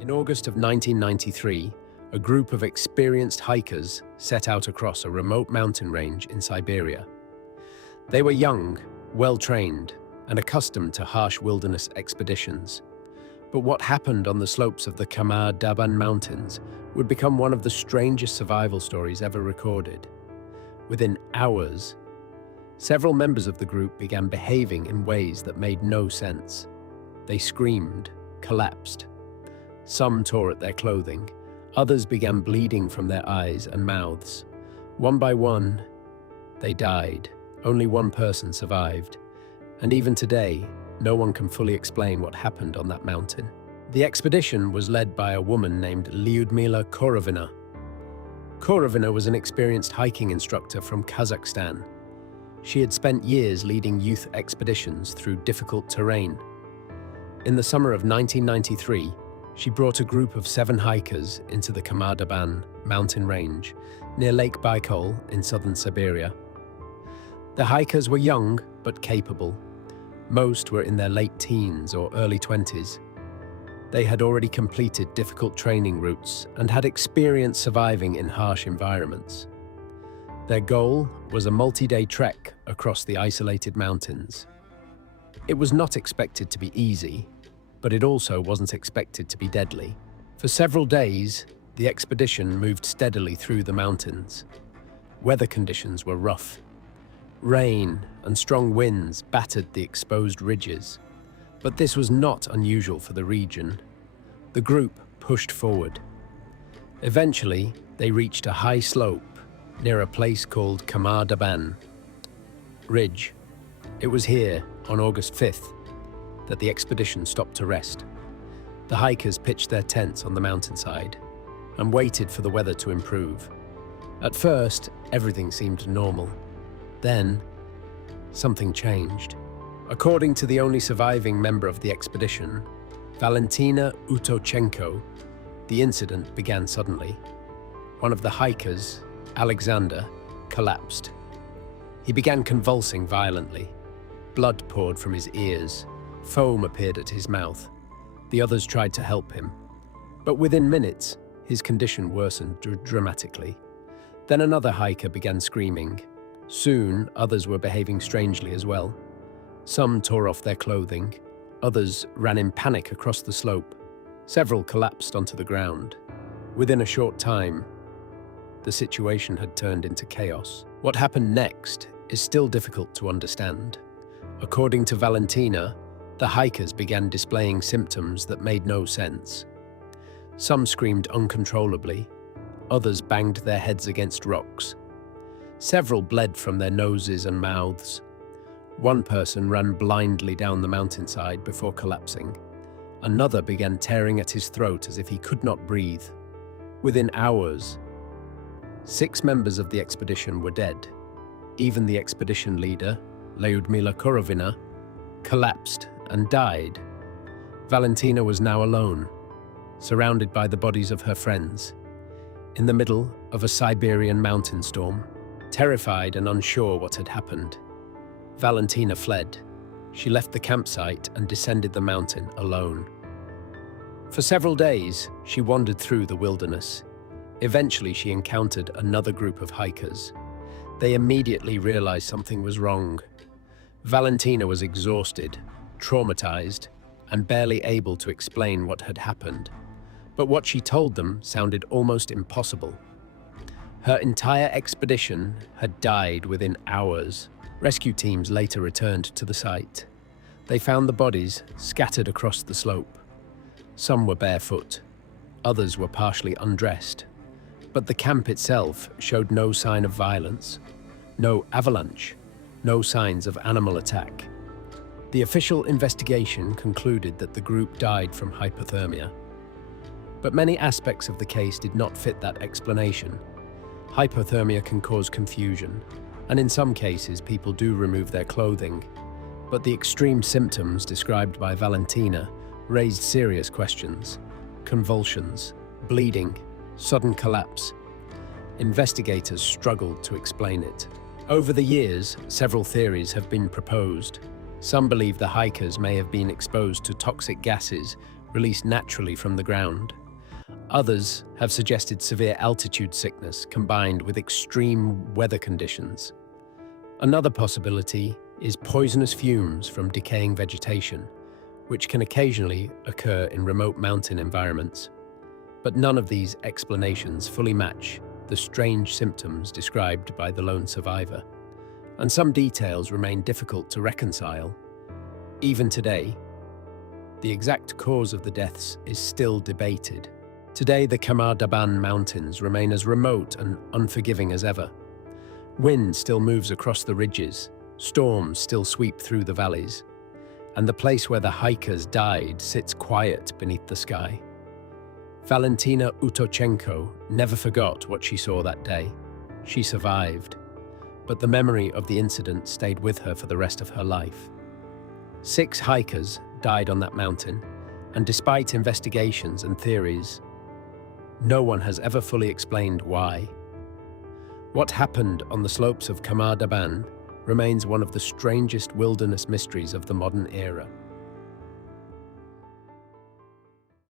In August of 1993, a group of experienced hikers set out across a remote mountain range in Siberia. They were young, well-trained, and accustomed to harsh wilderness expeditions. But what happened on the slopes of the Khamar-Daban Mountains would become one of the strangest survival stories ever recorded. Within hours, several members of the group began behaving in ways that made no sense. They screamed, collapsed. Some tore at their clothing. Others began bleeding from their eyes and mouths. One by one, they died. Only one person survived. And even today, no one can fully explain what happened on that mountain. The expedition was led by a woman named Lyudmila Korovina. Korovina was an experienced hiking instructor from Kazakhstan. She had spent years leading youth expeditions through difficult terrain. In the summer of 1993, she brought a group of 7 hikers into the Khamar-Daban mountain range near Lake Baikal in southern Siberia. The hikers were young but capable. Most were in their late teens or early 20s. They had already completed difficult training routes and had experience surviving in harsh environments. Their goal was a multi-day trek across the isolated mountains. It was not expected to be easy, but it also wasn't expected to be deadly. For several days, the expedition moved steadily through the mountains. Weather conditions were rough. Rain and strong winds battered the exposed ridges, but this was not unusual for the region. The group pushed forward. Eventually, they reached a high slope near a place called Khamar-Daban Ridge. It was here, on August 5th, that the expedition stopped to rest. The hikers pitched their tents on the mountainside and waited for the weather to improve. At first, everything seemed normal. Then, something changed. According to the only surviving member of the expedition, Valentina Utochenko, the incident began suddenly. One of the hikers, Alexander, collapsed. He began convulsing violently. Blood poured from his ears. Foam appeared at his mouth. The others tried to help him. But within minutes, his condition worsened dramatically. Then another hiker began screaming. Soon, others were behaving strangely as well. Some tore off their clothing. Others ran in panic across the slope. Several collapsed onto the ground. Within a short time, the situation had turned into chaos. What happened next is still difficult to understand. According to Valentina, the hikers began displaying symptoms that made no sense. Some screamed uncontrollably. Others banged their heads against rocks. Several bled from their noses and mouths. One person ran blindly down the mountainside before collapsing. Another began tearing at his throat as if he could not breathe. Within hours, 6 members of the expedition were dead. Even the expedition leader, Lyudmila Korovina, collapsed and died. Valentina was now alone, surrounded by the bodies of her friends, in the middle of a Siberian mountain storm. Terrified and unsure what had happened, Valentina fled. She left the campsite and descended the mountain alone. For several days, she wandered through the wilderness. Eventually, she encountered another group of hikers. They immediately realized something was wrong. Valentina was exhausted, traumatized, and barely able to explain what had happened. But what she told them sounded almost impossible. Her entire expedition had died within hours. Rescue teams later returned to the site. They found the bodies scattered across the slope. Some were barefoot, others were partially undressed. But the camp itself showed no sign of violence, no avalanche, no signs of animal attack. The official investigation concluded that the group died from hypothermia. But many aspects of the case did not fit that explanation. Hypothermia can cause confusion, and in some cases people do remove their clothing. But the extreme symptoms described by Valentina raised serious questions. Convulsions, bleeding, sudden collapse. Investigators struggled to explain it. Over the years, several theories have been proposed. Some believe the hikers may have been exposed to toxic gases released naturally from the ground. Others have suggested severe altitude sickness combined with extreme weather conditions. Another possibility is poisonous fumes from decaying vegetation, which can occasionally occur in remote mountain environments. But none of these explanations fully match the strange symptoms described by the lone survivor, and some details remain difficult to reconcile. Even today, the exact cause of the deaths is still debated. Today, the Khamar-Daban Mountains remain as remote and unforgiving as ever. Wind still moves across the ridges, storms still sweep through the valleys, and the place where the hikers died sits quiet beneath the sky. Valentina Utochenko never forgot what she saw that day. She survived, but the memory of the incident stayed with her for the rest of her life. 6 hikers died on that mountain, and despite investigations and theories, no one has ever fully explained why. What happened on the slopes of Khamar-Daban remains one of the strangest wilderness mysteries of the modern era.